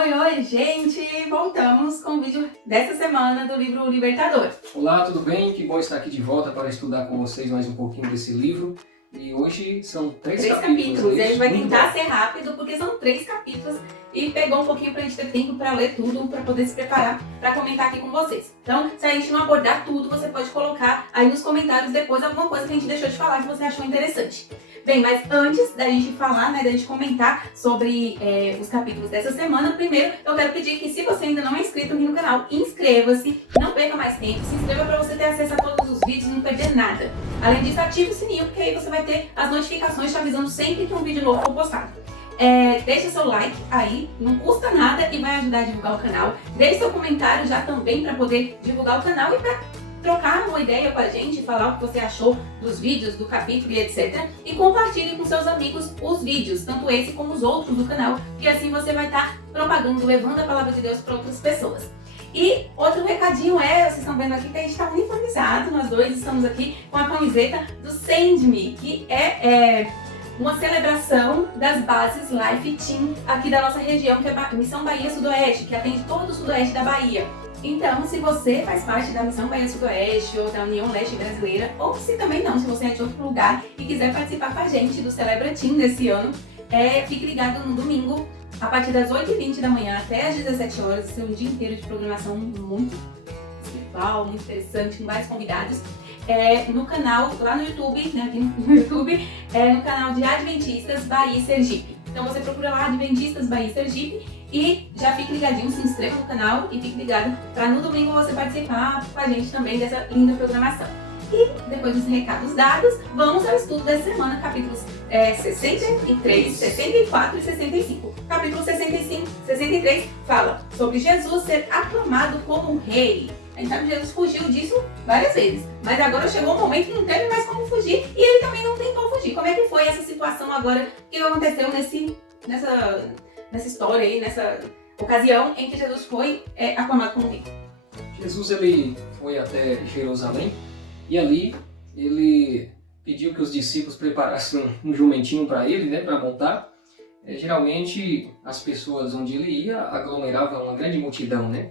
Oi, gente! Voltamos com o vídeo dessa semana do livro O Libertador. Olá, tudo bem? Que bom estar aqui de volta para estudar com vocês mais um pouquinho desse livro. E hoje são três capítulos. E a gente vai tentar ser rápido, porque são 3 capítulos e pegou um pouquinho pra gente ter tempo para ler tudo, para poder se preparar para comentar aqui com vocês. Então, se a gente não abordar tudo, você pode colocar aí nos comentários depois alguma coisa que a gente deixou de falar que você achou interessante. Bem, mas antes da gente falar, da gente comentar sobre os capítulos dessa semana, primeiro eu quero pedir que, se você ainda não é inscrito aqui no canal, inscreva-se, não perca mais tempo, se inscreva para você ter acesso a todos os vídeos e não perder nada. Além disso, ative o sininho, porque aí você vai ter as notificações te avisando sempre que um vídeo novo for postado. Deixa seu like aí, não custa nada e vai ajudar a divulgar o canal. Deixe seu comentário já também para poder divulgar o canal e para trocar uma ideia com a gente, falar o que você achou dos vídeos, do capítulo e etc. E compartilhe com seus amigos os vídeos, tanto esse como os outros do canal, que assim você vai estar propagando, levando a palavra de Deus para outras pessoas. E outro recadinho vocês estão vendo aqui que a gente está uniformizado, nós dois estamos aqui com a camiseta do Send Me, que é uma celebração das bases Life Team aqui da nossa região, que é a Missão Bahia Sudoeste, que atende todo o sudoeste da Bahia. Então, se você faz parte da Missão Bahia Sudoeste ou da União Leste Brasileira, ou se também não, se você é de outro lugar e quiser participar com a gente do Celebra Team desse ano, fique ligado no domingo, a partir das 8h20 da manhã até as 17 horas, esse é um dia inteiro de programação muito espiritual, muito interessante, com vários convidados. No canal, lá no YouTube, né, aqui no YouTube, no canal de Adventistas Bahia e Sergipe. Então você procura lá Adventistas Bahia e Sergipe e já fique ligadinho, se inscreva no canal e fique ligado para no domingo você participar com a gente também dessa linda programação. E depois dos recados dados, vamos ao estudo dessa semana, capítulos 63, 64 e 65. Capítulo 63 fala sobre Jesus ser aclamado como rei. A gente sabe que Jesus fugiu disso várias vezes, mas agora chegou um momento que não teve mais como fugir e ele também não tentou fugir. Como é que foi essa situação agora que aconteceu nessa história aí, nessa ocasião em que Jesus foi aclamado como rei? Jesus ele foi até Jerusalém e ali ele pediu que os discípulos preparassem um jumentinho para ele, né, para montar. Geralmente as pessoas onde ele ia aglomeravam uma grande multidão, né?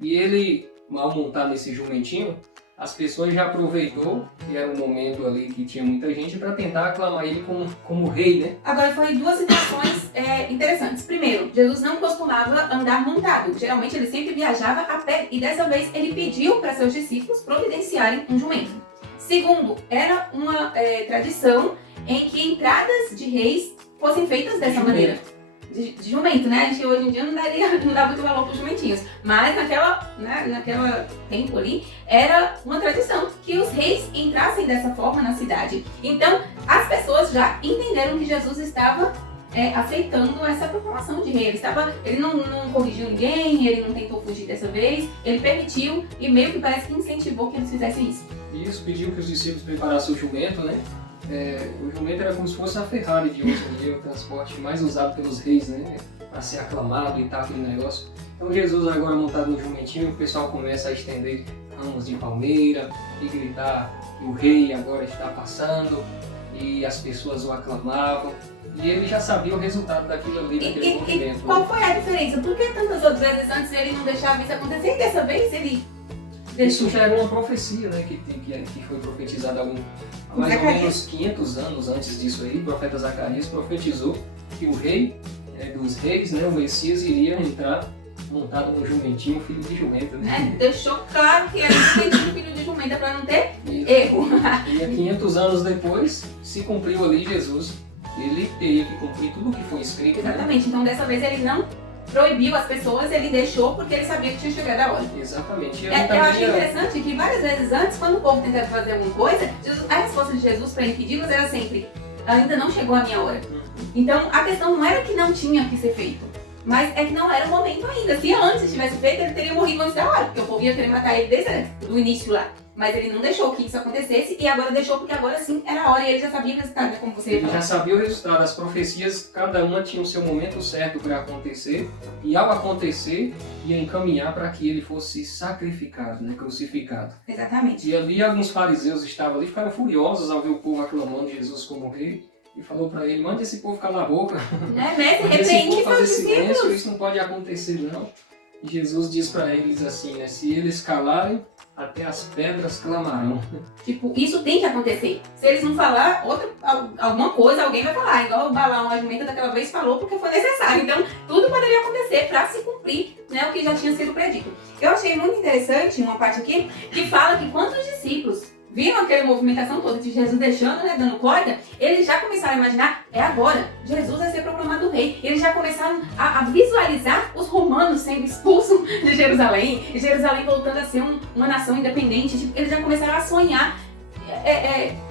E ele, mal montado nesse jumentinho, as pessoas já aproveitou que era um momento ali que tinha muita gente para tentar aclamar ele como rei, né? Agora, foi 2 situações interessantes. Primeiro, Jesus não costumava andar montado. Geralmente ele sempre viajava a pé e dessa vez ele pediu para seus discípulos providenciarem um jumento. Segundo, era uma tradição em que entradas de reis fossem feitas dessa maneira. De jumento, né? A gente hoje em dia não dá muito valor para os jumentinhos. Mas naquela tempo ali, era uma tradição que os reis entrassem dessa forma na cidade. Então, as pessoas já entenderam que Jesus estava aceitando essa proclamação de rei. Ele não corrigiu ninguém, ele não tentou fugir dessa vez, ele permitiu e meio que parece que incentivou que eles fizessem isso. Isso, pediu que os discípulos preparassem o jumento, né? O jumento era como se fosse a Ferrari de hoje em dia, o transporte mais usado pelos reis, né? Para ser aclamado e tal, aquele negócio. Então Jesus agora montado no jumentinho, o pessoal começa a estender ramos de palmeira e gritar que o rei agora está passando e as pessoas o aclamavam. E ele já sabia o resultado daquilo ali, daquele movimento. E qual foi a diferença? Por que tantas outras vezes antes ele não deixava isso acontecer e dessa vez ele... Isso já era uma profecia, né, que foi profetizada há mais ou menos 500 anos antes disso aí. O profeta Zacarias profetizou que o rei dos reis, né, o Messias, iria entrar montado no jumentinho, filho de jumenta. Né? Deixou claro que era um filho de jumenta para não ter erro. E há 500 anos depois se cumpriu ali Jesus. Ele teria que cumprir tudo o que foi escrito. Exatamente, né? Então dessa vez ele não proibiu as pessoas, ele deixou porque ele sabia que tinha chegado a hora. Exatamente. Eu acho interessante que várias vezes antes, quando o povo tentava fazer alguma coisa, a resposta de Jesus para impedi-los era sempre: ainda não chegou a minha hora. Então a questão não era que não tinha que ser feito, mas é que não era o momento ainda. Se antes tivesse feito, ele teria morrido antes da hora, porque o povo ia querer matar ele desde o início lá. Mas ele não deixou que isso acontecesse e agora deixou porque agora sim era a hora e ele já sabia o resultado, né, como você Ele já sabia o resultado, as profecias, cada uma tinha o seu momento certo para acontecer e ao acontecer ia encaminhar para que ele fosse sacrificado, né, crucificado. Exatamente. E ali alguns fariseus estavam ali, ficaram furiosos ao ver o povo aclamando Jesus como rei e falou para ele, manda esse povo calar a boca. Né? Mestre, Manda esse repreende povo fazer seus silêncio, discípulos. isso não pode acontecer não. E Jesus diz para eles assim, né? Se eles calarem, até as pedras clamarão. Tipo, isso tem que acontecer. Se eles não falar, alguma coisa, alguém vai falar. Igual o Balaão, a jumenta daquela vez, falou porque foi necessário. Então, tudo poderia acontecer para se cumprir, né, o que já tinha sido predito. Eu achei muito interessante uma parte aqui que fala que quando os discípulos viram aquela movimentação toda de Jesus deixando, né, dando corda, eles já começaram a imaginar, é agora, Jesus vai ser proclamado rei. Eles já começaram a visualizar os romanos sendo expulsos de Jerusalém, e Jerusalém voltando a ser uma nação independente. Tipo, eles já começaram a sonhar,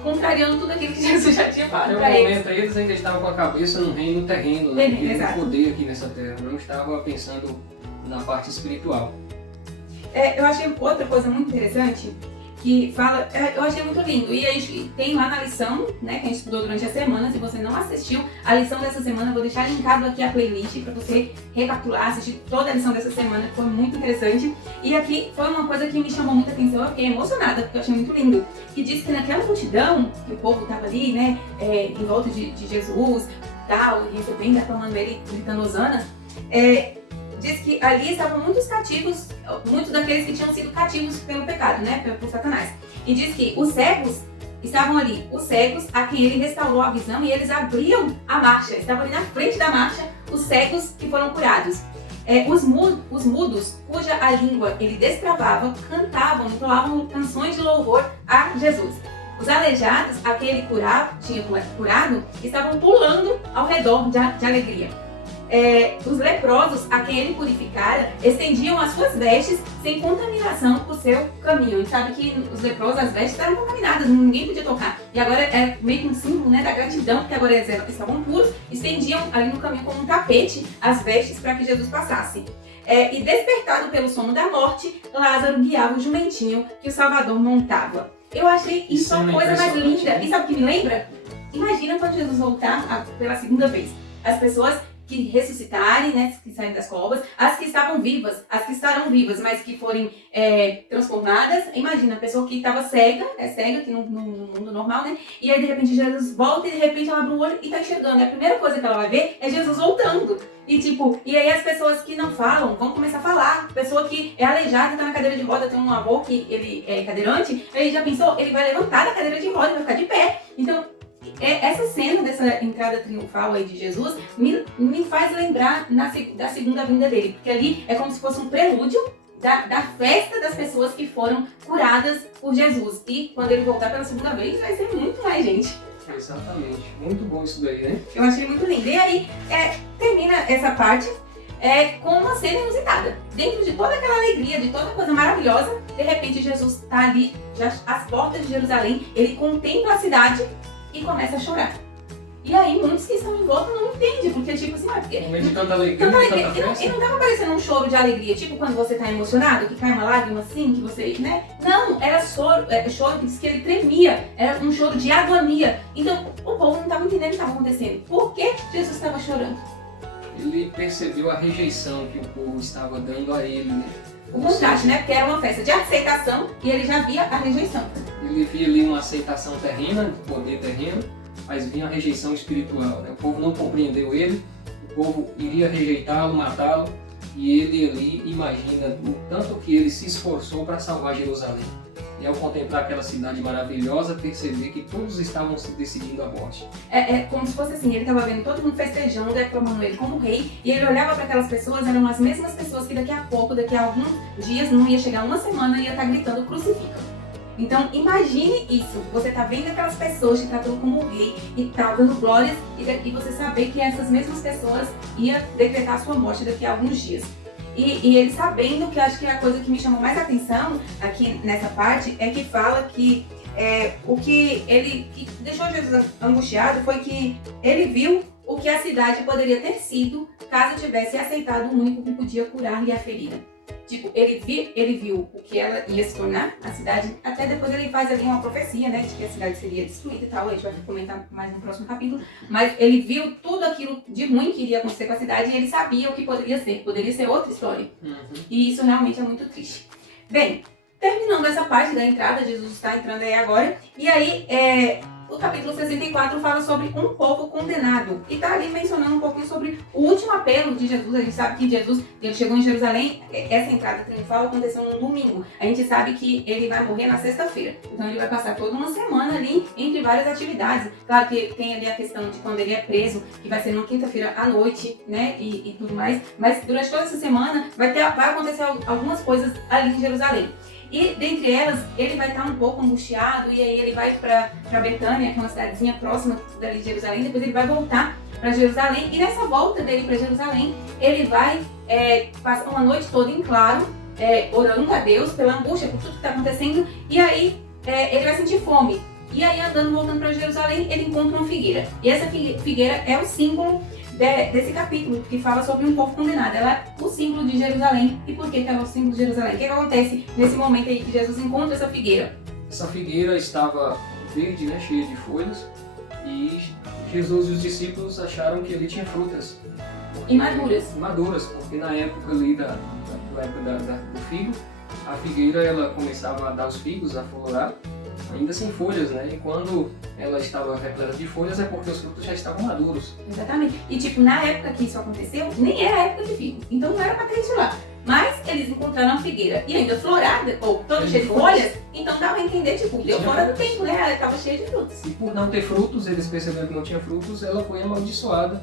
contrariando tudo aquilo que Jesus já tinha falado para eles. momento eles ainda estavam com a cabeça no reino terreno, né, no poder aqui nessa terra, não estavam pensando na parte espiritual. Eu achei outra coisa muito interessante, que fala, eu achei muito lindo, e a gente tem lá na lição, né, que a gente estudou durante a semana. Se você não assistiu a lição dessa semana, eu vou deixar linkado aqui a playlist para você recapitular, assistir toda a lição dessa semana, que foi muito interessante. E aqui foi uma coisa que me chamou muita atenção, eu fiquei emocionada, porque eu achei muito lindo, que diz que naquela multidão, que o povo estava ali, né, em volta de Jesus, tal, recebendo, aclamando ele, gritando hosana, diz que ali estavam muitos cativos, muitos daqueles que tinham sido cativos pelo pecado, né, por Satanás. E diz que os cegos estavam ali, os cegos a quem ele restaurou a visão, e eles abriam a marcha, estavam ali na frente da marcha, os cegos que foram curados. Os mudos, cuja a língua ele destravava, cantavam, entoavam canções de louvor a Jesus. Os aleijados, a quem ele tinha curado, estavam pulando ao redor de alegria. Os leprosos, a quem ele purificara, estendiam as suas vestes sem contaminação por seu caminho. A gente sabe que os leprosos, as vestes eram contaminadas, ninguém podia tocar. E agora é meio que um símbolo, né, da gratidão, porque agora eles estavam puros, estendiam ali no caminho como um tapete as vestes para que Jesus passasse. E despertado pelo sono da morte, Lázaro guiava o jumentinho que o Salvador montava. Eu achei isso uma coisa mais linda. Né? E sabe o que me lembra? Imagina quando Jesus voltar pela segunda vez. As pessoas que ressuscitarem, né, que saem das covas, as que estavam vivas, as que estarão vivas, mas que forem transformadas. Imagina, a pessoa que estava cega, que no mundo normal, né, e aí de repente Jesus volta e de repente ela abre o olho e está enxergando. E a primeira coisa que ela vai ver é Jesus voltando. E aí as pessoas que não falam vão começar a falar. Pessoa que é aleijada e está na cadeira de roda, tem um avô que ele é cadeirante, ele já pensou, ele vai levantar da cadeira de roda e vai ficar de pé. Então, essa cena dessa entrada triunfal aí de Jesus me faz lembrar da segunda vinda dele, porque ali é como se fosse um prelúdio da festa das pessoas que foram curadas por Jesus. E quando ele voltar pela segunda vez, vai ser muito mais gente. Exatamente, muito bom isso daí, né? Eu achei muito lindo. E aí, termina essa parte com uma cena inusitada. Dentro de toda aquela alegria, de toda coisa maravilhosa, de repente Jesus está ali, já às portas de Jerusalém, ele contempla a cidade e começa a chorar. E aí muitos que estão em volta não entendem, porque tipo assim, porque... No meio de tanta alegria, tanta festa. E não estava parecendo um choro de alegria, tipo quando você está emocionado, que cai uma lágrima assim, que você, né? Não, era choro que diz que ele tremia, era um choro de agonia. Então o povo não estava entendendo o que estava acontecendo. Por que Jesus estava chorando? Ele percebeu a rejeição que o povo estava dando a ele, né? O contraste, né? Porque era uma festa de aceitação e ele já via a rejeição. Ele via ali uma aceitação terrena, poder terreno, mas vinha a rejeição espiritual, né? O povo não compreendeu ele, o povo iria rejeitá-lo, matá-lo, e ele ali imagina o tanto que ele se esforçou para salvar Jerusalém. E ao contemplar aquela cidade maravilhosa, perceber que todos estavam se decidindo a morte. É como se fosse assim, ele estava vendo todo mundo festejando, aclamando ele como rei, e ele olhava para aquelas pessoas, eram as mesmas pessoas que daqui a pouco, daqui a alguns dias, não ia chegar uma semana, ia estar gritando crucifica. Então imagine isso, você tá vendo aquelas pessoas te tratando como rei e tal, dando glórias, e você saber que essas mesmas pessoas iam decretar a sua morte daqui a alguns dias. E ele sabendo, que acho que a coisa que me chamou mais atenção aqui nessa parte é que fala que o que deixou Jesus angustiado foi que ele viu o que a cidade poderia ter sido caso tivesse aceitado o único que podia curar-lhe a ferida. Tipo, ele viu o que ela ia se tornar, a cidade, até depois ele faz ali uma profecia, né, de que a cidade seria destruída e tal, a gente vai comentar mais no próximo capítulo, mas ele viu tudo aquilo de ruim que iria acontecer com a cidade e ele sabia o que poderia ser outra história. E isso realmente é muito triste. Bem, terminando essa parte da entrada, Jesus está entrando aí agora, e aí o capítulo 64 fala sobre um povo condenado. E está ali mencionando um pouquinho sobre o último apelo de Jesus. A gente sabe que Jesus, ele chegou em Jerusalém, essa entrada triunfal aconteceu num domingo. A gente sabe que ele vai morrer na sexta-feira. Então ele vai passar toda uma semana ali entre várias atividades. Claro que tem ali a questão de quando ele é preso, que vai ser numa quinta-feira à noite, né? E tudo mais. Mas durante toda essa semana vai acontecer algumas coisas ali em Jerusalém. E dentre elas, ele vai estar um pouco angustiado, e aí ele vai para Betânia, que é uma cidadezinha próxima dali de Jerusalém, depois ele vai voltar para Jerusalém, e nessa volta dele para Jerusalém, ele vai passar uma noite toda em claro, orando a Deus pela angústia, por tudo que está acontecendo, e aí ele vai sentir fome. E aí, voltando para Jerusalém, ele encontra uma figueira. E essa figueira é o símbolo desse capítulo, que fala sobre um povo condenado. Ela é o símbolo de Jerusalém. E por que ela é o símbolo de Jerusalém? O que acontece nesse momento aí que Jesus encontra essa figueira? Essa figueira estava verde, né, cheia de folhas, e Jesus e os discípulos acharam que ali tinha frutas. Maduras, porque na época ali do figo, a figueira ela começava a dar os figos, a florar, ainda sem folhas, né? E quando ela estava repleta de folhas é porque os frutos já estavam maduros. Exatamente. E na época que isso aconteceu, nem era época de figo. Então não era para ter isso lá. Mas eles encontraram a figueira e ainda florada, ou toda cheia de folhas, então dava a entender, deu fora do tempo, né? Ela estava cheia de frutos. E por não ter frutos, eles perceberam que não tinha frutos, ela foi amaldiçoada.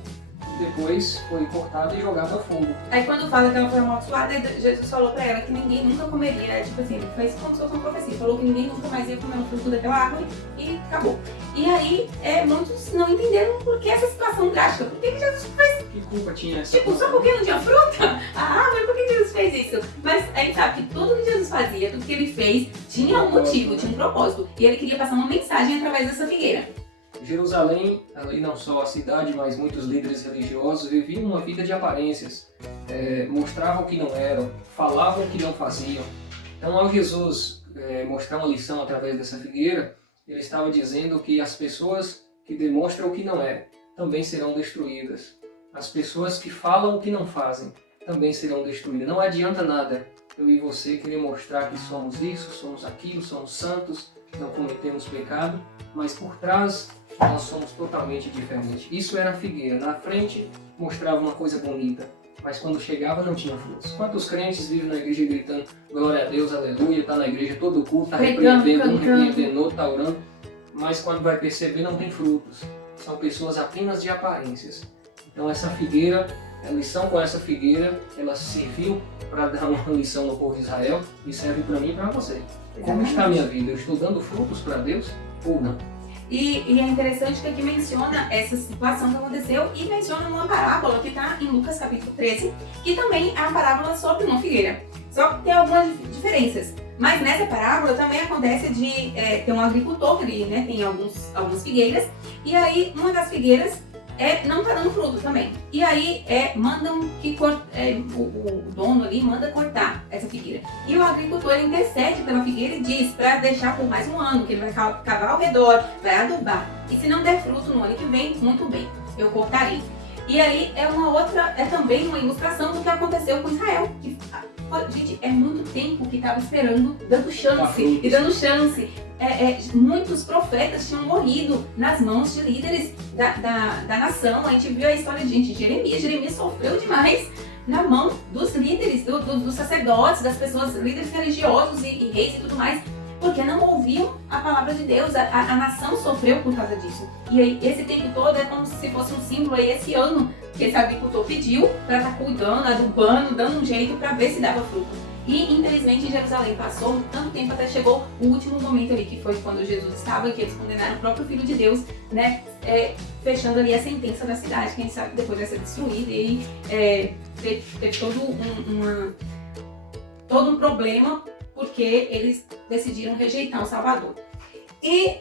Depois foi cortada e jogada a fogo. Aí quando fala que ela foi amaldiçoada, Jesus falou pra ela que ninguém nunca comeria, ele fez como se fosse uma profecia, falou que ninguém nunca mais ia comer o fruto daquela árvore e acabou. E aí, muitos não entenderam por que essa situação drástica, por que Jesus fez... Que culpa tinha essa? Só porque não tinha fruta? A árvore, por que Jesus fez isso? Mas a gente sabe que tudo que Jesus fazia, tudo que ele fez, tinha um motivo, tinha um propósito. E ele queria passar uma mensagem através dessa figueira. Jerusalém, ali não só a cidade, mas muitos líderes religiosos viviam uma vida de aparências, mostravam o que não eram, falavam o que não faziam. Então, ao Jesus mostrar uma lição através dessa figueira, ele estava dizendo que as pessoas que demonstram o que não é também serão destruídas. As pessoas que falam o que não fazem também serão destruídas. Não adianta nada eu e você querer mostrar que somos isso, somos aquilo, somos santos, não cometemos pecado, mas por trás nós somos totalmente diferentes. Isso era a figueira. Na frente mostrava uma coisa bonita, mas quando chegava não tinha frutos. Quantos crentes vivem na igreja gritando glória a Deus, aleluia, está na igreja todo culto, está repreendendo um, repreendendo outro, está orando, mas quando vai perceber não tem frutos. São pessoas apenas de aparências. Então essa figueira, a lição com essa figueira, ela serviu para dar uma lição no povo de Israel e serve para mim e para você. Como está a minha vida? Eu estou dando frutos para Deus ou não? E é interessante que aqui menciona essa situação que aconteceu e menciona uma parábola que está em Lucas capítulo 13, que também é uma parábola sobre uma figueira. Só que tem algumas diferenças. Mas nessa parábola também acontece de ter um agricultor que ele, tem algumas figueiras, e aí uma das figueiras não está dando fruto também. E aí mandam que o dono ali manda cortar essa figueira. E o agricultor ele intercede pela figueira e diz para deixar por mais um ano, que ele vai cavar ao redor, vai adubar. E se não der fruto no ano que vem, muito bem, eu cortarei. E aí é também uma ilustração do que aconteceu com Israel. Gente, é muito tempo que estava esperando, dando chance e dando chance. Muitos profetas tinham morrido nas mãos de líderes da nação. A gente viu a história de Jeremias. Jeremias sofreu demais na mão dos líderes, dos sacerdotes, das pessoas, líderes religiosos e reis e tudo mais, porque não ouviam a palavra de Deus. A nação sofreu por causa disso. E aí, esse tempo todo é como se fosse um símbolo aí, esse ano que esse agricultor pediu para estar cuidando, adubando, dando um jeito para ver se dava fruto. E infelizmente em Jerusalém passou tanto tempo até chegou o último momento ali, que foi quando Jesus estava, que eles condenaram o próprio Filho de Deus, fechando ali a sentença da cidade, que a gente sabe que depois vai ser destruída, e teve todo um problema, porque eles decidiram rejeitar o Salvador. E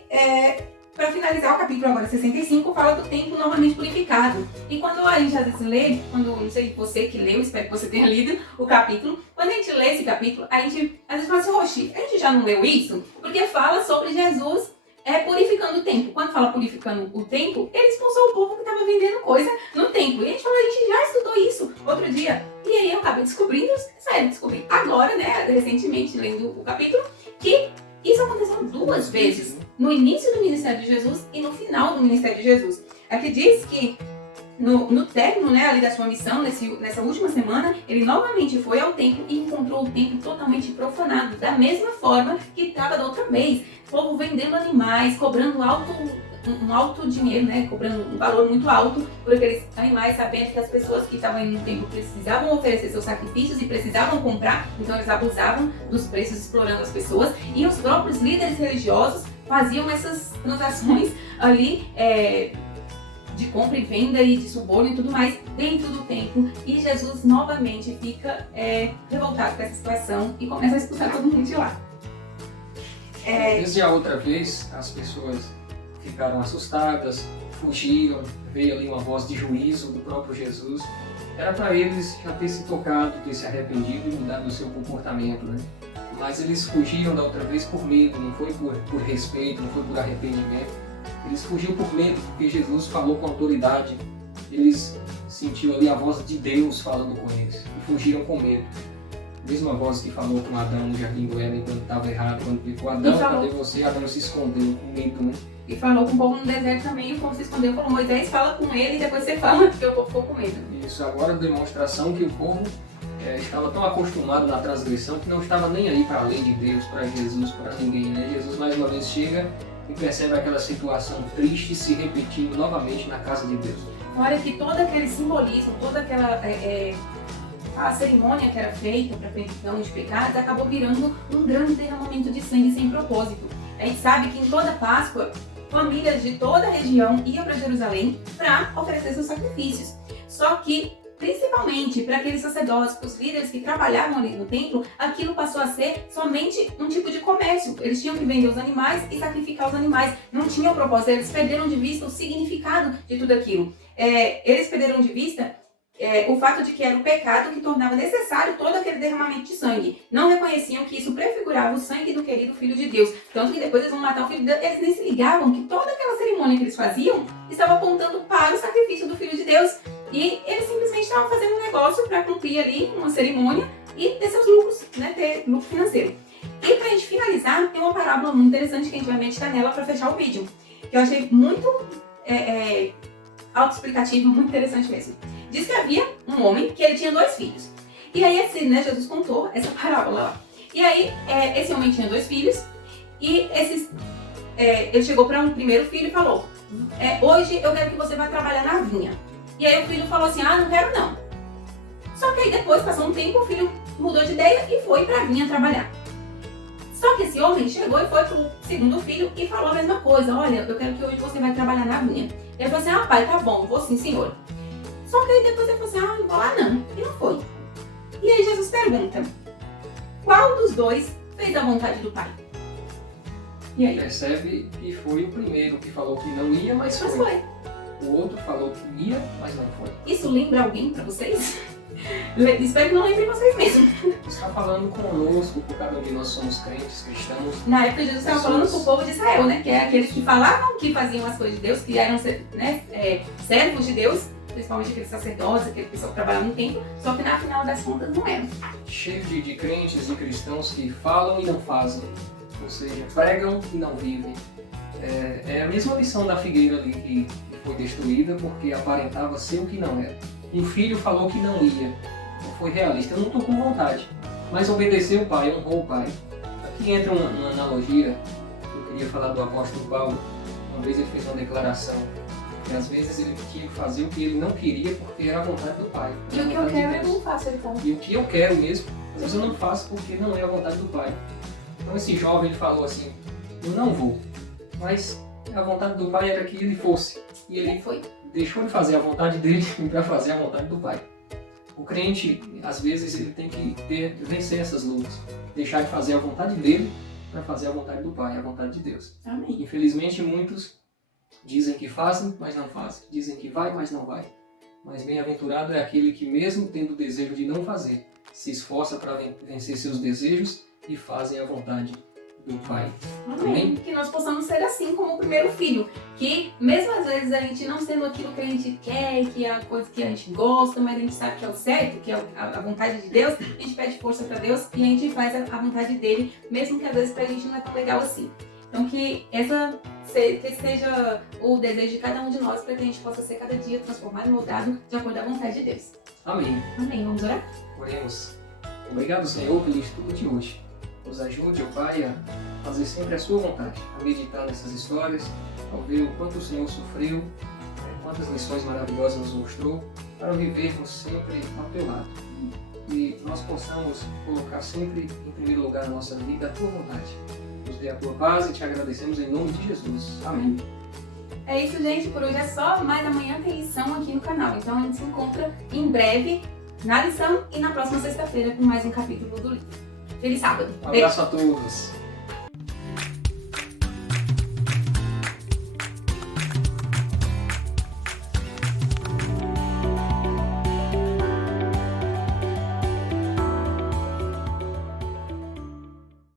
para finalizar, o capítulo agora 65 fala do templo novamente purificado. E quando a gente às vezes lê, não sei você que leu, espero que você tenha lido o capítulo, quando a gente lê esse capítulo, a gente às vezes fala assim, oxe, a gente já não leu isso? Porque fala sobre Jesus purificando o templo. Quando fala purificando o templo, ele expulsou o povo que estava vendendo coisa no templo. E a gente fala, a gente já estudou isso outro dia. E aí eu acabei descobri agora, recentemente, lendo o capítulo, que isso aconteceu duas vezes no início do ministério de Jesus e no final do ministério de Jesus. Aqui diz que no término, né, ali da sua missão, nessa última semana, ele novamente foi ao templo e encontrou o templo totalmente profanado, da mesma forma que estava da outra vez. O povo vendendo animais, cobrando um alto dinheiro, né, cobrando um valor muito alto por aqueles animais, sabendo que as pessoas que estavam indo no templo precisavam oferecer seus sacrifícios e precisavam comprar, então eles abusavam dos preços, explorando as pessoas, e os próprios líderes religiosos faziam essas transações ali, de compra e venda e de suborno e tudo mais dentro do templo, e Jesus novamente fica revoltado com essa situação e começa a expulsar todo mundo de lá. Desde a outra vez, as pessoas ficaram assustadas, fugiram, veio ali uma voz de juízo do próprio Jesus. Era para eles já ter se tocado, ter se arrependido e mudado o seu comportamento, né? Mas eles fugiram da outra vez por medo, não foi por respeito, não foi por arrependimento. Eles fugiram por medo, porque Jesus falou com autoridade. Eles sentiram ali a voz de Deus falando com eles e fugiram com medo. A mesma voz que falou com Adão no Jardim do Éden quando estava errado, quando ficou Adão, cadê você? Adão se escondeu com medo, né? E falou com o povo no deserto também, o povo se escondeu, falou: Moisés, fala com ele e depois você fala, porque o povo ficou com medo. Isso agora é demonstração que o povo estava tão acostumado na transgressão que não estava nem aí para a lei de Deus, para Jesus, para ninguém, né? Jesus mais uma vez chega e percebe aquela situação triste se repetindo novamente na casa de Deus. Olha que todo aquele simbolismo, toda aquela a cerimônia que era feita para perdão de pecados acabou virando um grande derramamento de sangue sem propósito. A gente sabe que em toda Páscoa, famílias de toda a região iam para Jerusalém para oferecer seus sacrifícios. Só que, principalmente para aqueles sacerdotes, para os líderes que trabalhavam ali no templo, aquilo passou a ser somente um tipo de comércio. Eles tinham que vender os animais e sacrificar os animais. Não tinha o propósito, eles perderam de vista o significado de tudo aquilo. Eles perderam de vista o fato de que era o pecado que tornava necessário todo aquele derramamento de sangue. Não reconheciam que isso prefigurava o sangue do querido Filho de Deus. Tanto que depois eles vão matar o Filho de Deus, eles nem se ligavam que toda aquela cerimônia que eles faziam estava apontando para o sacrifício do Filho de Deus. E eles simplesmente estavam fazendo um negócio para cumprir ali uma cerimônia e ter seus lucros, né, ter lucro financeiro. E pra gente finalizar, tem uma parábola muito interessante que a gente vai meditar nela para fechar o vídeo, que eu achei muito autoexplicativo, muito interessante mesmo. Diz que havia um homem que ele tinha 2 filhos. E aí Jesus contou essa parábola lá. E aí esse homem tinha 2 filhos e ele chegou para um primeiro filho e falou: hoje eu quero que você vá trabalhar na vinha. E aí o filho falou assim: não quero não. Só que aí depois, passou um tempo, o filho mudou de ideia e foi para a vinha trabalhar. Só que esse homem chegou e foi pro segundo filho e falou a mesma coisa: olha, eu quero que hoje você vai trabalhar na vinha. Ele falou assim: pai, tá bom, vou sim, senhor. Só que aí depois ele falou assim: não vou lá não. E não foi. E aí Jesus pergunta: qual dos 2 fez a vontade do pai? E aí? Percebe que foi o primeiro que falou que não ia, mas foi. O outro falou que ia, mas não foi. Isso lembra alguém pra vocês? Espero que não lembrem vocês mesmos. Está falando conosco, por cada um de nós somos crentes, cristãos. Na época Jesus estava falando com o povo de Israel, né? Que é aqueles que falavam que faziam as coisas de Deus, que eram, né, servos de Deus, principalmente aqueles sacerdotes, aquele pessoal que trabalhava no templo, só que na final das contas não eram. Cheio de crentes e cristãos que falam e não fazem, ou seja, pregam e não vivem. É a mesma lição da figueira ali que foi destruída porque aparentava ser o que não era. Um filho falou que não ia, não foi realista, eu não estou com vontade, mas obedeceu o pai, honrou o pai. Aqui entra uma analogia, eu queria falar do apóstolo Paulo. Uma vez ele fez uma declaração que às vezes ele tinha que fazer o que ele não queria porque era a vontade do pai. E o que eu quero eu não faço, ele fala. E o que eu quero mesmo, às vezes eu não faço porque não é a vontade do pai. Então esse jovem ele falou assim: eu não vou, mas a vontade do pai era que ele fosse. E ele foi. Deixou de fazer a vontade dele para fazer a vontade do pai. O crente, às vezes, ele tem que vencer essas lutas. Deixar de fazer a vontade dele para fazer a vontade do pai, a vontade de Deus. Amém. Infelizmente, muitos dizem que fazem, mas não fazem. Dizem que vai, mas não vai. Mas bem-aventurado é aquele que, mesmo tendo o desejo de não fazer, se esforça para vencer seus desejos e fazem a vontade do Pai. Amém. Que nós possamos ser assim como o primeiro filho. Que mesmo às vezes a gente não sendo aquilo que a gente quer, que é a coisa que a gente gosta, mas a gente sabe que é o certo, que é a vontade de Deus, a gente pede força para Deus e a gente faz a vontade dele, mesmo que às vezes pra gente não é tão legal assim. Então que seja o desejo de cada um de nós para que a gente possa ser cada dia transformado e moldado de acordo à vontade de Deus. Amém. Amém. Vamos orar? Oremos. Obrigado, Senhor, pelo estudo de hoje. Nos ajude, ó Pai, a fazer sempre a sua vontade, a meditar nessas histórias, ao ver o quanto o Senhor sofreu, quantas lições maravilhosas nos mostrou, para vivermos sempre ao teu lado. E nós possamos colocar sempre em primeiro lugar na nossa vida a tua vontade. Nos dê a tua paz e te agradecemos em nome de Jesus. Amém. É isso, gente. Por hoje é só, mas amanhã tem lição aqui no canal. Então a gente se encontra em breve na lição e na próxima sexta-feira com mais um capítulo do livro. Feliz sábado. Um abraço a todos.